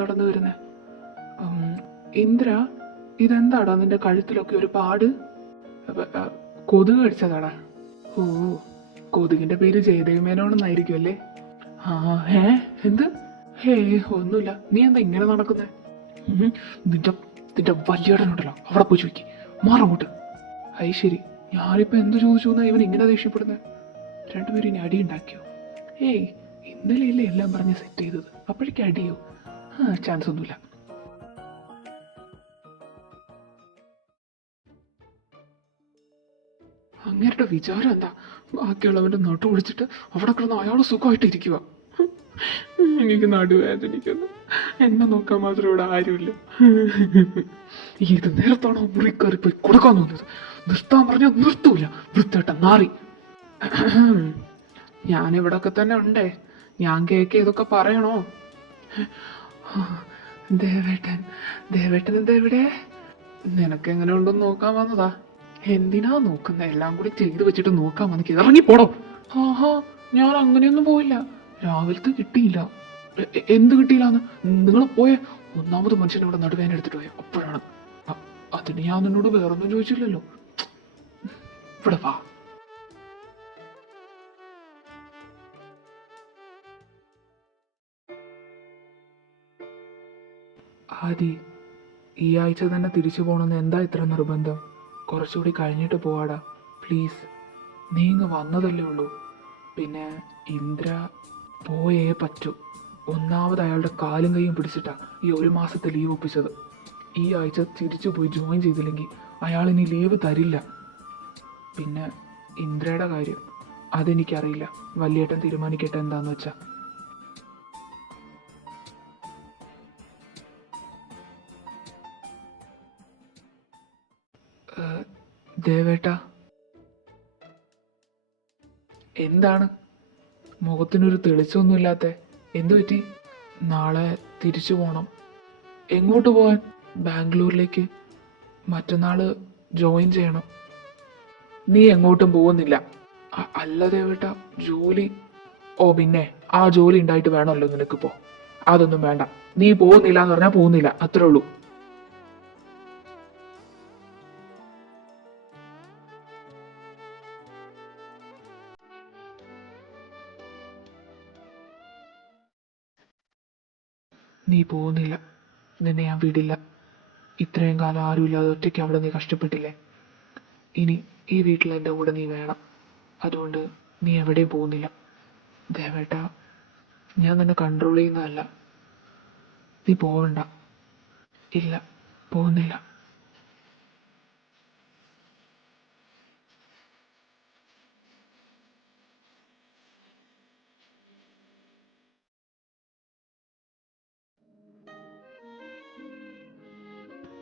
നടന്നു വരുന്നത് ഇന്ദ്ര ഇതെന്താടാ നിന്റെ കഴുത്തിലൊക്കെ ഒരു പാട്? കൊതുക് കടിച്ചതാടാ. ഓ കൊതുകിന്റെ പേര് ജയദേവ് മേനോണെന്നായിരിക്കും അല്ലേ? ആ ഏ എന്ത്? ഹേ ഒന്നുമില്ല. നീ എന്താ ഇങ്ങനെ നടക്കുന്നേ? നിന്റെ നിന്റെ വലിയടനുണ്ടല്ലോ. അവിടെ പോയി ചോദിക്ക്. മാറങ്ങോട്ട് അയ് ശരി. ഞാനിപ്പോ എന്ത് ചോദിച്ചു എന്നാ ഇവൻ ഇങ്ങനെ ദേഷ്യപ്പെടുന്നത് രണ്ടുപേരും ഇനി അടി ഉണ്ടാക്കിയോ? ഏയ് ഇന്നലെയല്ലേ എല്ലാം പറഞ്ഞ് സെറ്റ് ചെയ്തത്. അപ്പോഴേക്കും അടിയോ? ചാൻസ് ഒന്നുമില്ല. അങ്ങേരുടെ വിചാരം എന്താ? ബാക്കിയുള്ളവന്റെ നട്ടു കുടിച്ചിട്ട് അവിടെ കിടന്ന് അയാൾ സുഖമായിട്ട് ഇരിക്കുക എനിക്ക് നടുവേദനിക്കുന്നു. എന്നെ നോക്കാൻ മാത്രം ഇവിടെ ആരുമില്ല. ഇത് നേരത്താണോ മുറി കയറി പോയി കൊടുക്കാൻ തോന്നിയത്? നിർത്താൻ പറഞ്ഞാൽ നിർത്തൂല. വൃത്തിയായിട്ട നാറി ഞാൻ ഇവിടൊക്കെ തന്നെ ഉണ്ടേ. ഞാൻ കേക്ക് ഇതൊക്കെ പറയണോ? ദേവേട്ടൻ ദേവേട്ടൻ എന്തെവിടെ നിനക്ക് എങ്ങനെ ഉണ്ടെന്ന് നോക്കാൻ വന്നതാ. എന്തിനാ നോക്കുന്ന? എല്ലാം കൂടി ചെയ്തു വെച്ചിട്ട് നോക്കാൻ വന്നിക്ക് ഇറങ്ങി പോടോ. ആഹാ ഞാൻ അങ്ങനെയൊന്നും പോയില്ല. രാവിലത്തെ കിട്ടിയില്ല. എന്ത് കിട്ടിയില്ലാന്ന്? നിങ്ങൾ പോയ. ഒന്നാമത് മനുഷ്യൻ ഇവിടെ നടുവേന എടുത്തിട്ട് പോയ. അപ്പോഴാണ്. അതിന് ഞാൻ നിന്നോട് വേറൊന്നും ചോദിച്ചില്ലല്ലോ. ഇവിടെ വാ. ആദി ഈ ആഴ്ച തന്നെ തിരിച്ചു പോകണമെന്ന് എന്താ ഇത്ര നിർബന്ധം? കുറച്ചുകൂടി കഴിഞ്ഞിട്ട് പോവാടാ പ്ലീസ്. നീ ഇങ്ങ് വന്നതല്ലേ ഉള്ളൂ. പിന്നെ ഇന്ദ്ര പോയേ പറ്റൂ. ഒന്നാമത് അയാളുടെ കാലും കൈയും പിടിച്ചിട്ടാ ഈ ഒരു മാസത്തെ ലീവ് ഒപ്പിച്ചത്. ഈ ആഴ്ച തിരിച്ചു പോയി ജോയിൻ ചെയ്തില്ലെങ്കിൽ അയാൾ ഇനി ലീവ് തരില്ല. പിന്നെ ഇന്ദ്രയുടെ കാര്യം അതെനിക്കറിയില്ല. വലിയേട്ടൻ തീരുമാനിക്കട്ടെ എന്താണെന്ന് വെച്ചാ. ദേവേട്ട. എന്താണ്? മുഖത്തിനൊരു തെളിച്ചൊന്നുമില്ലാത്ത. എന്തു പറ്റി? നാളെ തിരിച്ചു പോണം. എങ്ങോട്ട് പോവാൻ? ബാംഗ്ലൂരിലേക്ക്. മറ്റന്നാൾ ജോയിൻ ചെയ്യണം. നീ എങ്ങോട്ടും പോകുന്നില്ല. അല്ല ദേവേട്ട ജോലി. ഓ പിന്നെ ആ ജോലി ഉണ്ടായിട്ട് വേണമല്ലോ നിനക്കിപ്പോ. അതൊന്നും വേണ്ട. നീ പോകുന്നില്ല എന്ന് പറഞ്ഞാൽ പോകുന്നില്ല. അത്രേ ഉള്ളൂ. നീ പോകുന്നില്ല. നിന്നെ ഞാൻ വിടില്ല. ഇത്രയും കാലം ആരുമില്ലാതെ ഒറ്റയ്ക്ക് അവിടെ നീ കഷ്ടപ്പെട്ടില്ലേ? ഇനി ഈ വീട്ടിൽ എന്റെ കൂടെ നീ വേണം. അതുകൊണ്ട് നീ എവിടെയും പോകുന്നില്ല. ദേവേട്ട ഞാൻ നിന്നെ കൺട്രോൾ ചെയ്യുന്നതല്ല. നീ പോവണ്ട. ഇല്ല പോകുന്നില്ല.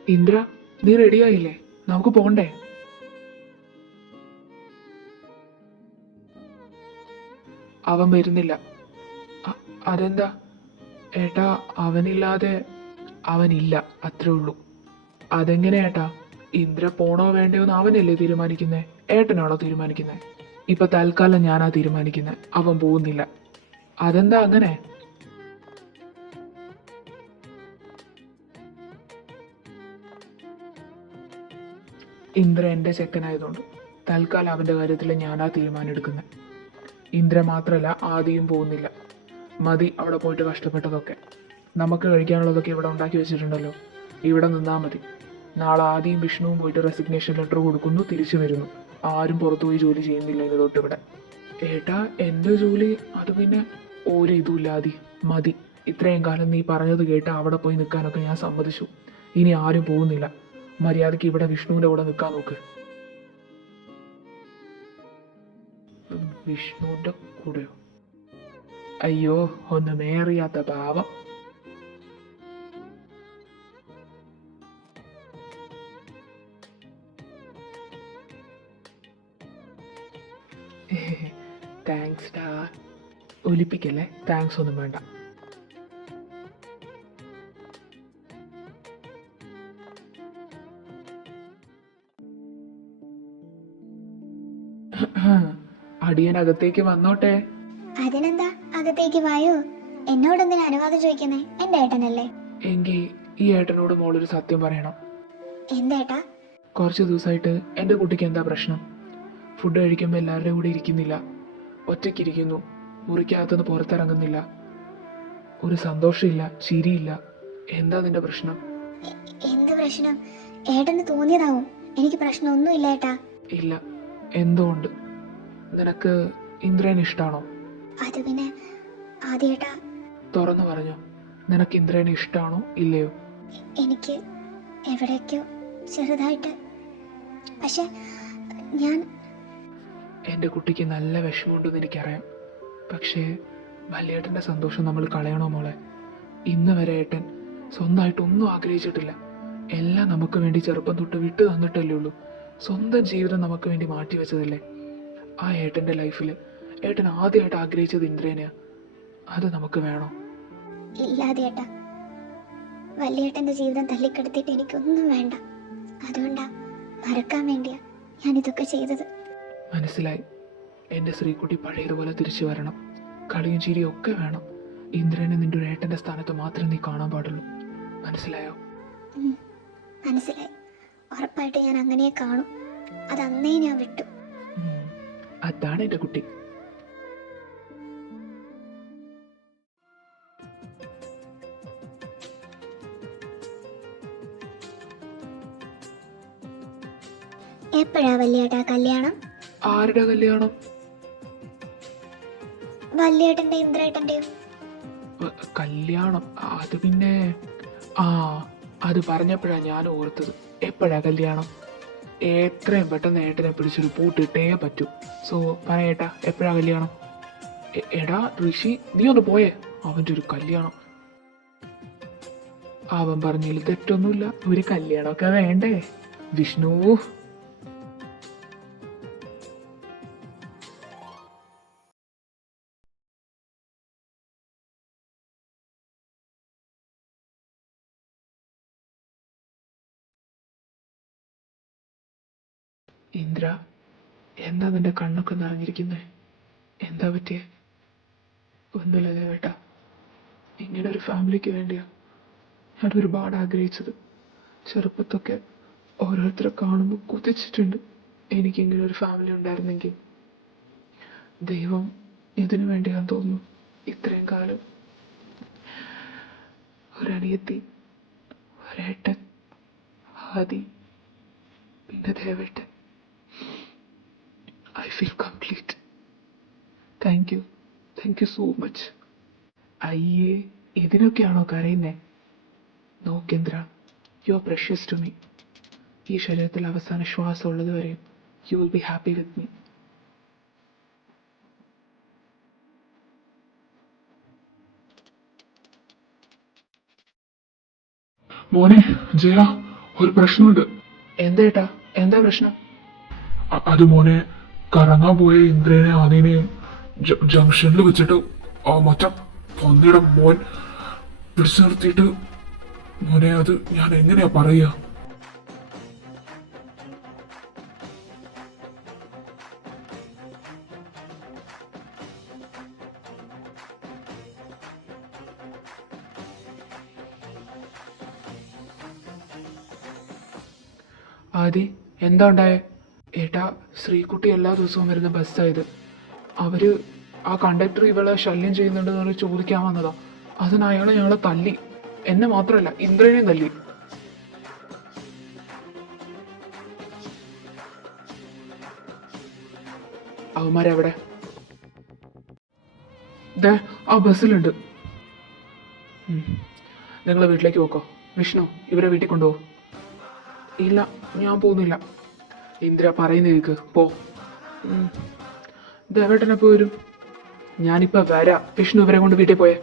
ഇന്ദ്ര നീ റെഡിയായില്ലേ നമുക്ക് പോണ്ടേ? അവൻ വരുന്നില്ല. അതെന്താ? ഏട്ടാ അവനില്ലാതെ അവനില്ല അത്രേ ഉള്ളൂ. അതെങ്ങനെ ഏട്ടാ? ഇന്ദ്ര പോണോ വേണ്ടയോ എന്ന് അവനല്ലേ തീരുമാനിക്കുന്നത് ഏട്ടനാണോ തീരുമാനിക്കുന്നത് ഇപ്പൊ തൽക്കാലം ഞാനാ തീരുമാനിക്കുന്നത് അവൻ പോകുന്നില്ല. അതെന്താ അങ്ങനെ? ഇന്ദ്ര എന്റെ ചെക്കനായതുകൊണ്ട് തൽക്കാലം അവന്റെ കാര്യത്തിൽ ഞാനാ തീരുമാനം എടുക്കുന്നത് ഇന്ദ്ര മാത്രമല്ല ആദ്യം പോകുന്നില്ല. മതി അവിടെ പോയിട്ട് കഷ്ടപ്പെട്ടതൊക്കെ. നമുക്ക് കഴിക്കാനുള്ളതൊക്കെ ഇവിടെ ഉണ്ടാക്കി വെച്ചിട്ടുണ്ടല്ലോ. ഇവിടെ നിന്നാൽ മതി. നാളെ ആദ്യം വിഷ്ണുവും പോയിട്ട് റെസിഗ്നേഷൻ ലെറ്റർ കൊടുക്കുന്നു തിരിച്ചു വരുന്നു. ആരും പുറത്തുപോയി ജോലി ചെയ്യുന്നില്ല ഇനി തൊട്ട് ഇവിടെ ഏട്ടാ എന്റെ ജോലി? അത് പിന്നെ ഒരിതുമില്ലാതി മതി. ഇത്രയും കാലം നീ പറഞ്ഞത് കേട്ട് അവിടെ പോയി നിൽക്കാനൊക്കെ ഞാൻ സമ്മതിച്ചു. ഇനി ആരും പോകുന്നില്ല. മര്യാദയ്ക്ക് ഇവിടെ വിഷ്ണുവിന്റെ കൂടെ നിൽക്കാൻ നോക്ക്. വിഷ്ണുവിന്റെ കൂടെയോ? അയ്യോ ഒന്ന് നേറിയാത്ത പാവം. താങ്ക്സ് ഡാ. ഒലിപ്പിക്കല്ലേ? താങ്ക്സ് ഒന്നും വേണ്ട. അടിയനകത്തേക്ക് വന്നോട്ടെ. അതിനെന്താ? അകത്തേക്ക് വായോ? എന്നോടെന്തിനാ അനുവാദം ചോദിക്കുന്നേ? എന്റെ ഏട്ടനല്ലേ? എങ്കിൽ ഈ ഏട്ടനോട് മോളൊരു സത്യം പറയണം. എന്തേട്ടാ കുറച്ച് ദിവസമായിട്ട് എന്റെ കുട്ടിക്ക് എന്താ പ്രശ്നം? ഫുഡ് കഴിക്കുമ്പോൾ എല്ലാവരുടെ കൂടെ ഇരിക്കുന്നില്ല. ഒറ്റയ്ക്കിരിക്കുന്നു മുറിക്കകത്തുനിന്ന് പുറത്തിറങ്ങുന്നില്ല. ഒരു സന്തോഷമില്ല ചിരിയില്ല. എന്താ നിന്റെ പ്രശ്നം? എന്ത് പ്രശ്നം? ഏട്ടന് തോന്നിയതാവും. എനിക്ക് പ്രശ്നമൊന്നും ഇല്ല ഏട്ടാ. ഇല്ല. എന്തോ ഉണ്ട് നിനക്ക് ഇന്ദ്രൻ ഇഷ്ടാണോ? അത് പിന്നെ ആദ്യേട്ടാ. തുറന്നു പറഞ്ഞു. നിനക്ക് ഇന്ദ്രനെ ഇഷ്ടാണോ ഇല്ലയോ? എനിക്ക് എവിടേക്കോ ചെറുതായിട്ട്. പക്ഷെ ഞാൻ എന്റെ കുട്ടിക്ക് നല്ല വിഷമമുണ്ടെന്ന് എനിക്കറിയാം. പക്ഷേ വല്യേട്ടന്റെ സന്തോഷം നമ്മൾ കളയണോ മോളെ? ഇന്ന് വരെ ഏട്ടൻ സ്വന്തമായിട്ടൊന്നും ആഗ്രഹിച്ചിട്ടില്ല. എല്ലാം നമുക്ക് വേണ്ടി ചെറുപ്പം തൊട്ട് വിട്ടു തന്നിട്ടല്ലേ ഉള്ളൂ. സ്വന്തം ജീവിതം നമുക്ക് വേണ്ടി മാറ്റി വെച്ചതല്ലേ? ആ ഏട്ടന്റെ ലൈഫിൽ ഏട്ടൻ ആദ്യമായിട്ട് ആഗ്രഹിച്ചത് ഇന്ദ്രനെയാ. അത് നമുക്ക് വേണോ? ഇല്ലാതെ ഏട്ടാ. ജീവിതം തല്ലിക്കെടുത്തിട്ട് എനിക്കൊന്നും വേണ്ട. അതുകൊണ്ടാ മറക്കാൻ വേണ്ടിയാ ഞാൻ ഇതൊക്കെ ചെയ്തത്. മനസ്സിലായി. എന്റെ ശ്രീകുട്ടി പഴയതുപോലെ തിരിച്ചു വരണം. കളിയും ചിരിയും ഒക്കെ വേണം. ഇന്ദ്രനെ നിന്റെ ഒരു ഏട്ടന്റെ സ്ഥാനത്ത് മാത്രമേ നീ കാണാൻ പാടുള്ളൂ. മനസ്സിലായോ? മനസ്സിലായി. ഉറപ്പായിട്ട് ഞാൻ അങ്ങനെ കാണും. അത് അന്നേ ഞാൻ വിട്ടു. അതാണ് എന്റെ കുട്ടി. എപ്പോഴാ വല്യേട്ടാ കല്യാണം? ആരുടെ കല്യാണം? വല്യേട്ടന്റെ ഇന്ദ്രേട്ടന്റെയും കല്യാണം. അത് പിന്നെ ആ അത് പറഞ്ഞപ്പോഴാ ഞാൻ ഓർത്തത്. എപ്പോഴാ കല്യാണം? എത്രയും പെട്ടെന്ന് ഏട്ടനെ പിടിച്ചൊരു പൂട്ടിട്ടേ പറ്റൂ. സോ പറയേട്ടാ എപ്പോഴാ കല്യാണം? എടാ ഋഷി നീ ഒന്ന് പോയേ. അവന്റെ ഒരു കല്യാണം. അവൻ പറഞ്ഞതിൽ തെറ്റൊന്നുമില്ല. ഒരു കല്യാണമൊക്കെ വേണ്ടേ. വിഷ്ണു ഇന്ദ്ര എന്താ നിന്റെ കണ്ണൊക്കെ നിറഞ്ഞിരിക്കുന്നേ? എന്താ പറ്റിയ? ഒന്നുമില്ല ദേവേട്ട ഇങ്ങനെ ഒരു ഫാമിലിക്ക് വേണ്ടിയാ ഞാൻ ഒരുപാട് ആഗ്രഹിച്ചത്. ചെറുപ്പത്തൊക്കെ ഓരോരുത്തരെ കാണുമ്പോൾ കുതിച്ചിട്ടുണ്ട് എനിക്കിങ്ങനെ ഒരു ഫാമിലി ഉണ്ടായിരുന്നെങ്കിൽ. ദൈവം ഇതിനു വേണ്ടിയാന്ന് തോന്നുന്നു ഇത്രയും കാലം. ഒരനിയത്തി ഒരേട്ടൻ ആദി പിന്നെ ദേവേട്ടൻ. I feel complete thank you thank you so much അയ്യേ ഇതിനൊക്കെയാണോ കരയുന്നേ? നോക്കേന്ദ്ര you are precious to me ഈ ശരീരത്തിൽ അവസാന ശ്വാസം ഉള്ളത് വരെയും you will be happy with me മോനെ ജയ ഒരു പ്രശ്നമുണ്ട്. എന്തേട്ടാ എന്താ പ്രശ്നം? അത് മോനെ കറങ്ങാൻ പോയ ഇന്ദ്രനെ ആദിനെയും ജംഗ്ഷനിൽ വെച്ചിട്ട് ആ മറ്റ പന്നിയുടെ മോൻ പിടിച്ചു നിർത്തിയിട്ട് മോനെ അത് ഞാൻ എങ്ങനെയാ പറയുക? ആദി എന്താ ഉണ്ടായേ? ഏട്ടാ ശ്രീകുട്ടി എല്ലാ ദിവസവും വരുന്ന ബസ്സായത്. അവർ ആ കണ്ടക്ടർ ഇവളെ ശല്യം ചെയ്യുന്നുണ്ടെന്ന് പറഞ്ഞ് ചോദിക്കാൻ വന്നതാ. അതിന് അയാൾ ഞങ്ങളെ തല്ലി. എന്നെ മാത്രമല്ല ഇന്ദ്രനെയും തല്ലി. അവന്മാരെവിടെ? ദേ ആ ബസ്സിലുണ്ട്. നിങ്ങൾ വീട്ടിലേക്ക് പോക്കോ. വിഷ്ണു ഇവരെ വീട്ടിൽ കൊണ്ടുപോകും. ഇല്ല ഞാൻ പോകുന്നില്ല. ഇന്ദിര പറയുന്ന കേക്ക് പോ. ഉം. പോരും വരും. ഞാനിപ്പോ വരാം. വിഷ്ണു ഇവരെ കൊണ്ട് വീട്ടിൽ പോയേ.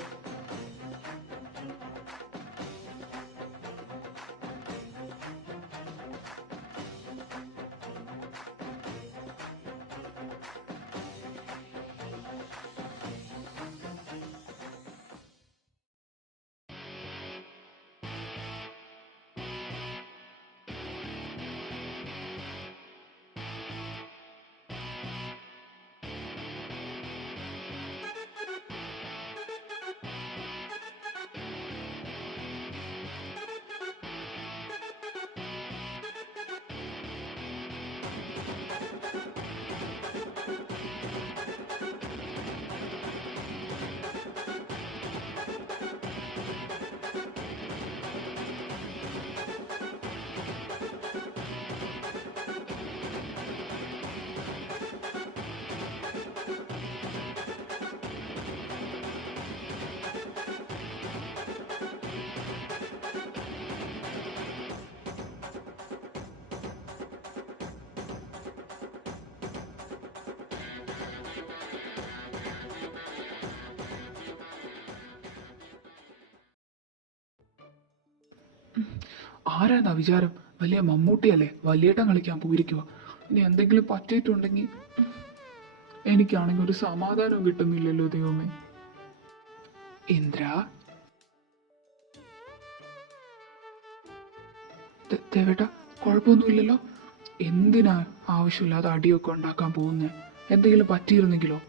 ആരാന്നാ വിചാരം? വലിയ മമ്മൂട്ടിയല്ലേ? വലിയേട്ടം കളിക്കാൻ പോയിരിക്കുക ഇനി എന്തെങ്കിലും പറ്റിയിട്ടുണ്ടെങ്കിൽ എനിക്കാണെങ്കിൽ ഒരു സമാധാനം കിട്ടുന്നില്ലല്ലോ ദൈവമേ. ഇന്ദ്ര? ദേവേട്ട കുഴപ്പമൊന്നുമില്ലല്ലോ. എന്തിനാ ആവശ്യമില്ലാതെ അടിയൊക്കെ ഉണ്ടാക്കാൻ പോകുന്നത് എന്തെങ്കിലും പറ്റിയിരുന്നെങ്കിലോ?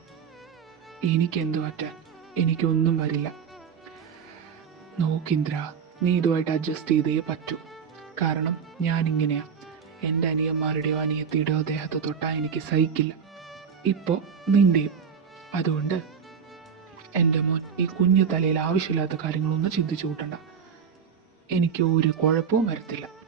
എനിക്കെന്ത് പറ്റാൻ? എനിക്കൊന്നും വരില്ല. നോക്കിന്ദ്ര നീ ഇതുമായിട്ട് അഡ്ജസ്റ്റ് ചെയ്തേ പറ്റൂ. കാരണം ഞാൻ ഇങ്ങനെയാണ് എന്റെ അനിയന്മാരുടെയോ അനിയത്തിയുടെയോ ദേഹത്ത് തൊട്ടാൽ എനിക്ക് സഹിക്കില്ല. ഇപ്പോൾ നിന്റെയും അതുകൊണ്ട് എന്റെ മോൻ ഈ കുഞ്ഞു തലയിൽ ആവശ്യമില്ലാത്ത കാര്യങ്ങളൊന്നും ചിന്തിച്ചു കൂട്ടണ്ട. എനിക്ക് ഒരു കുഴപ്പവും വരത്തില്ല.